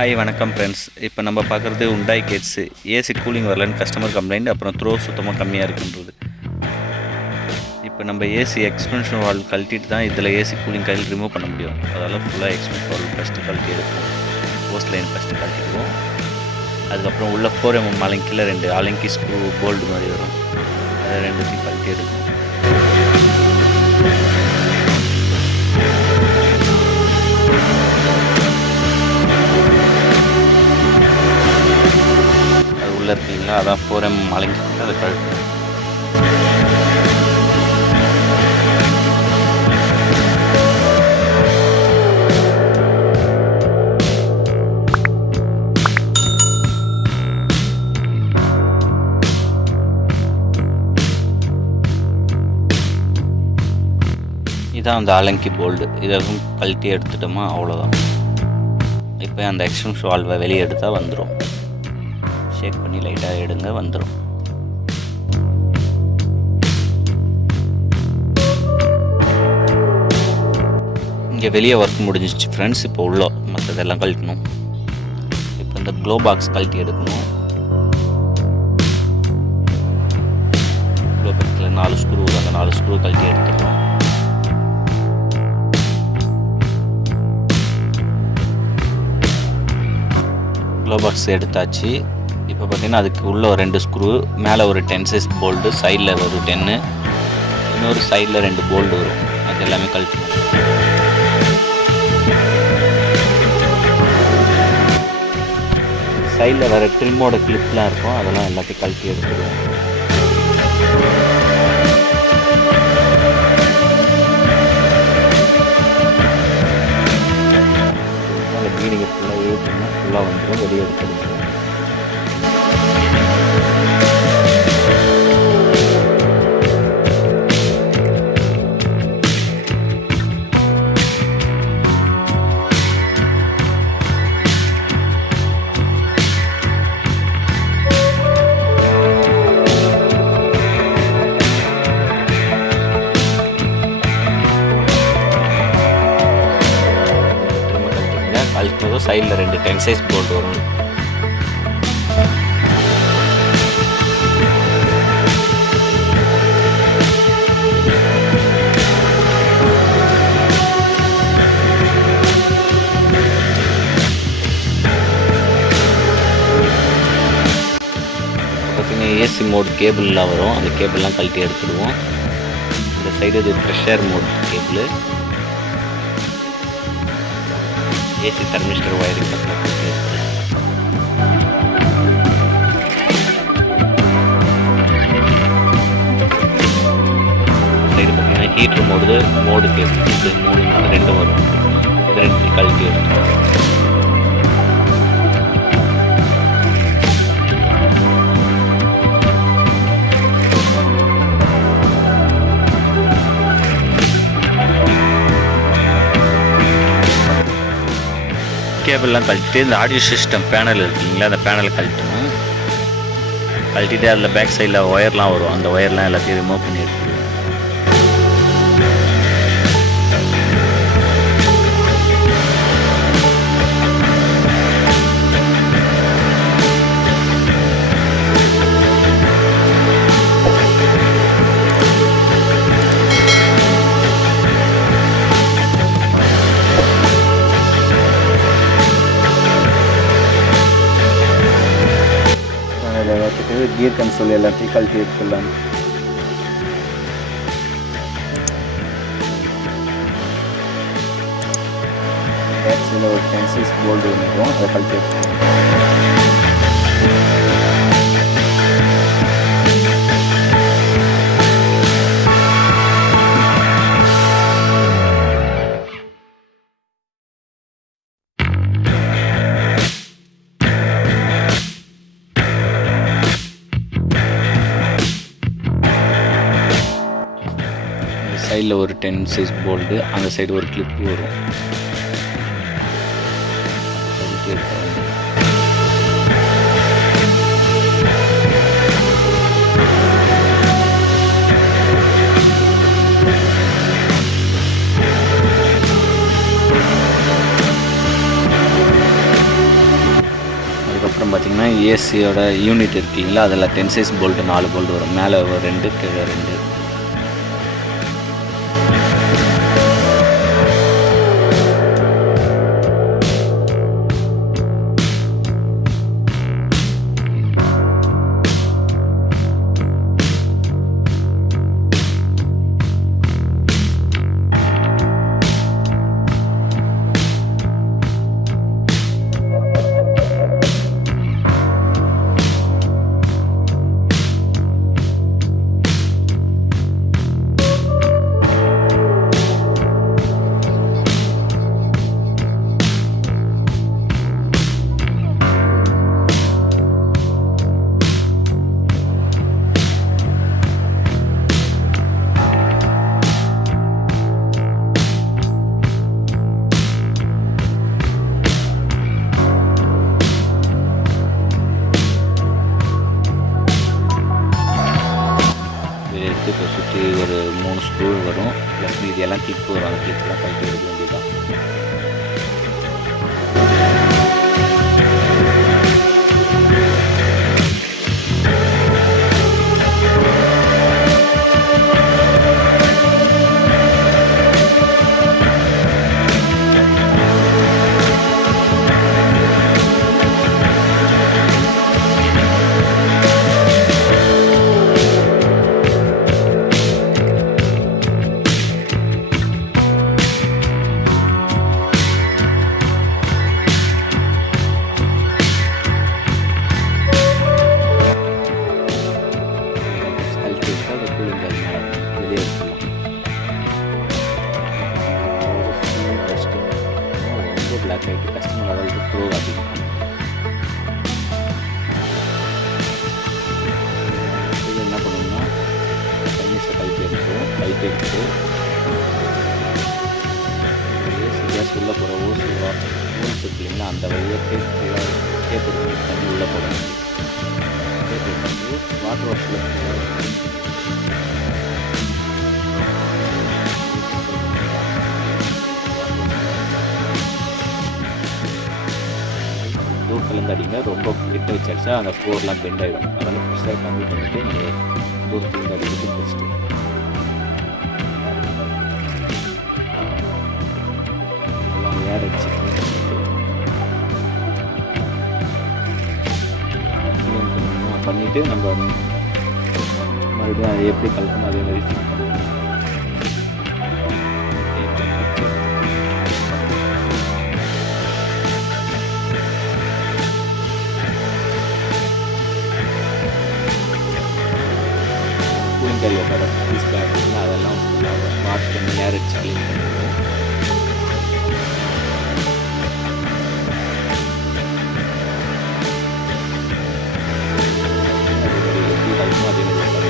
Hi வணக்கம் friends. இப்போ நம்ம பார்க்குறது Hyundai GETZ. ஏசி கூலிங் வரலன்னு கஸ்டமர் கம்ப்ளைண்ட், அப்புறம் த்ரோ சுத்தமாக கம்மியாக இருக்குன்றது. இப்போ நம்ம ஏசி எக்ஸ்பென்ஷன் வால்வ் கழட்டிட்டு தான் இதில் ஏசி கூலிங் கையில் ரிமூவ் பண்ண முடியும். அதனால் ஃபுல்லாக எக்ஸ்பென்ஷன் வால்வ் ஃபஸ்ட்டு கழட்டி எடுப்போம். போஸ்ட் லைன் ஃபஸ்ட்டு கழட்டிடுவோம். அதுக்கப்புறம் உள்ள 4mm அலங்கியில் 2 அலங்கி ஸ்க்ரூ போல்டு மாதிரி வரும், அதை ரெண்டுத்தையும் கழட்டி எடுப்போம். இருக்குங்களா, அதான் 4M அலங்கி அதை கழட்டு. இதான் அந்த அலங்கி போல்டு, இதெல்லாம் கழட்டி எடுத்துட்டோமா அவ்வளோதான். இப்போ அந்த எக்ஸ்டென்ஷன் வால்வை வெளியே எடுத்தால் வந்துடும். ஷேக் பண்ணி லைட்டாக எடுங்க, வந்துடும். இங்கே வெளியே ஒர்க் முடிஞ்சிச்சு ஃப்ரெண்ட்ஸ். இப்போ உள்ள மற்றதெல்லாம் கழட்டணும். இப்போ இந்த க்ளோ பாக்ஸ் கழட்டி எடுக்கணும். க்ளோ பாக்ஸில் 4 ஸ்க்ரூ, அந்த 4 ஸ்க்ரூ கழட்டி எடுத்துக்கலாம். க்ளோ பாக்ஸ் எடுத்தாச்சு. இப்போ பார்த்தீங்கன்னா அதுக்கு உள்ள ஒரு 2 ஸ்க்ரூ, மேலே ஒரு 10 சைஸ் போல்டு, சைடில் ஒரு 10, இன்னொரு சைடில் 2 போல்டு வரும். அது எல்லாமே கழட்டணும். சைடில் வேறு ட்ரிம்மோட கிளிப்லாம் இருக்கும், அதெல்லாம் எல்லாத்தையும் கழட்டி எடுத்துடுவோம். அந்த பீடிங்கை ஃபுல்லாக ஏற்றினா ஃபுல்லாக வந்துடும், வெளியே எடுத்துடுவோம். கழட்டினதும் சைடில் 2 10 சைஸ் போல்டு வரும். பார்த்தீங்கன்னா ஏசி மோட் கேபிள்லாம் வரும், அந்த கேபிள்லாம் கழட்டி எடுத்துடுவோம். இந்த சைடு இது pressure mode cable, AC thermistor wiring பக்கம் சைடு பார்த்தீங்கன்னா ஹீட்ரு மோடு கேபிள், இது 2 வரும். இது 2 கழட்டி எடுத்துக்கணும். கேபிள்லாம் கழட்டிட்டு இந்த ஆடியோ சிஸ்டம் பேனல் இருக்குங்களா, அந்த பேனலை கழட்டணும். கழட்டிட்டு அதில் பேக் சைடில் ஒயர்லாம் வரும், அந்த ஒயர்லாம் எல்லாத்தையும் ரிமூவ் பண்ணி எடுத்துருவோம். கியர் கன்சோல் எல்லாத்தையும் கழட்டி எடுத்துடலாம். பேக் சைடில் ஒரு 10 சைஸ் போல்டு வந்துடும், அதை கழட்டி எடுத்துக்கலாம். சைடில் ஒரு 10 சைஸ் போல்டு, அந்த சைடு ஒரு கிளிப்பு வரும். ஏசியோட யூனிட் இருக்குங்களா, அதில் 10 சைஸ் போல்ட்டு 4 போல்ட் வரும். மேலே 2, கீழே 2. இப்போ சுற்றி ஒரு 3 ஸ்க்ரூ வரும், ப்ளஸ் மீதி எல்லாம் கிளிப்பு வரும். அந்த கிளிப்லாம் கழட்டி எடுக்க வேண்டியதுதான். பிளாக் ஆகிட்டு கஸ்டமர் லெவலுக்கு ப்ரோ அதிகம். இது என்ன பண்ணணும்னா கன்னிஸை கழட்டி எடுத்து கேஸ் உள்ளே போகிற ஓல்ஸ் இருக்கு இல்லைங்களா, அந்த வழியை டேப் தண்ணி உள்ளே போடணும். டேப் எடுத்து வாட்டர் வாஷில் தூரத்துலேருந்து அடிங்க. ரொம்ப கிட்ட வச்சு அடித்தா அந்த ஃப்ளோர்லாம் பெண்ட் ஆகிடும். அதனால் ப்ரெஷரை கம்மி பண்ணிவிட்டு நீங்கள் தூரத்துலேருந்து அடிக்கிறது பெஸ்ட்டு. எல்லாம் ஏர் அடிச்சு பண்ணிவிட்டு நம்ம மறுபடியும் அதை எப்படி கலக்கணும் அதே மாதிரி ஃபில் பண்ணுவோம். கூலிங்கரியோட பீஸ் பேக் அதெல்லாம் ஃபுல்லாக வாஷ் பண்ணி ஏர் அடிச்சு க்ளீன் பண்ணுவோம். அதே மாதிரி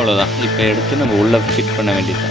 அவ்வளோதான். இப்போ எடுத்து நம்ம உள்ளே ஃபிட் பண்ண வேண்டியது.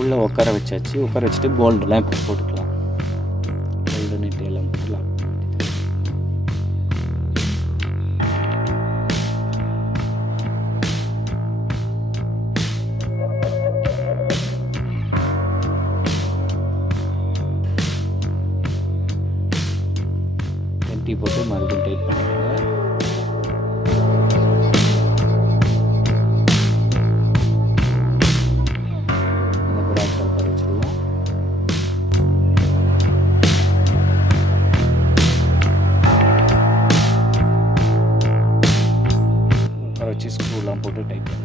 உள்ளே உட்கார வச்சாச்சு. உட்கார வச்சுட்டு போல்டெலாம் இப்போ போட்டுக்கலாம். போல்டு நெட்டு எல்லாம் போட்டுக்கலாம். சேஃப்டி போட்டு மறுபடியும் டைட் பண்ணிடுங்க. இந்த ப்ராக்கெட் உட்கார வச்சுருவோம். உட்கார வச்சு ஸ்க்ரூலாம் போட்டு டைட் பண்ணுவோம்.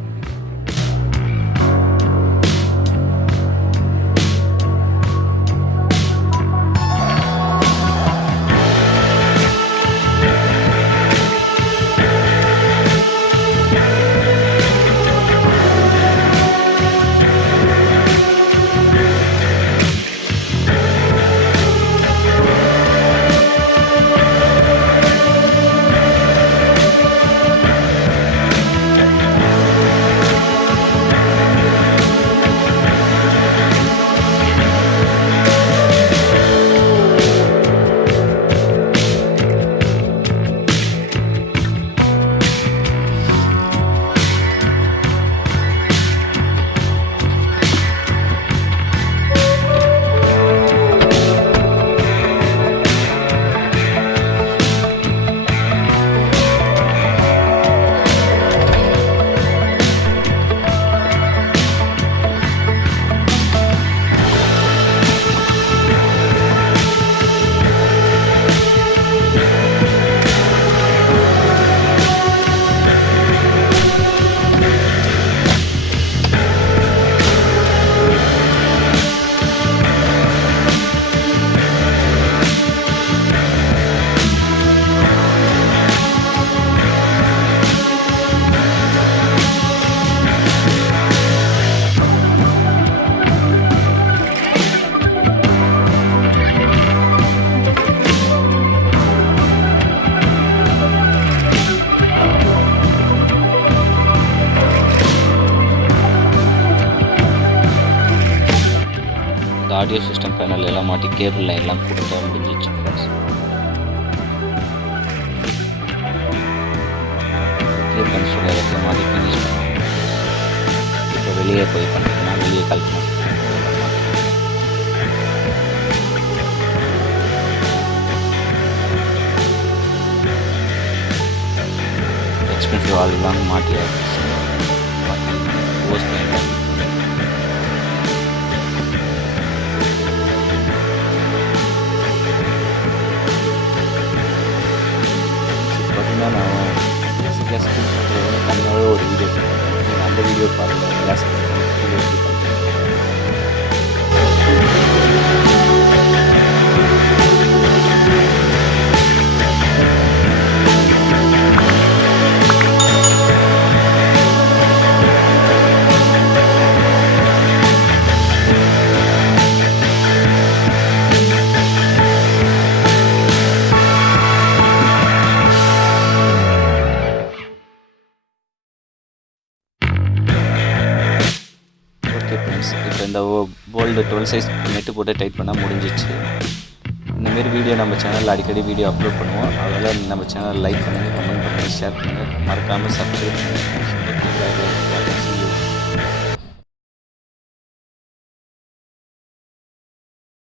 ஆடியோ சிஸ்டம் பேனல் எல்லாம் மாட்டி கேபிள் லைன்லாம் கொடுத்தா முடிஞ்சிச்சு ஃப்ரெண்ட்ஸ். கன்சோல் எல்லாத்தையும் மாட்டி ஃபினிஷ் பண்ணுவோம். இப்போ வெளியே போய் பண்ணிங்கன்னா வெளியே கால் பண்ணுவோம். எக்ஸ்பென்சிவ் ஆல்லாம் மாட்டியாச்சு. போஸ்ட் பண்ணிட்டேன். நான் பேசிக்காக ஸ்கில் தனியாகவே ஒரு வீடியோ போடுறேன். நீங்கள் அந்த வீடியோ பாருங்கள். கிளாஸ் வீடியோ எப்படி பண்ணுறேன். இப்போ இந்த போல்டு 12 சைஸ் நெட்டு போட்டு டைட் பண்ணால் முடிஞ்சிச்சு. இந்தமாரி வீடியோ நம்ம சேனலில் அடிக்கடி வீடியோ அப்லோட் பண்ணுவோம். அதனால் நம்ம சேனல் லைக் பண்ணுங்கள், கமெண்ட் பண்ணுங்கள், ஷேர் பண்ணுங்கள், மறக்காமல் சப்ஸ்கிரைப் பண்ணுங்கள்.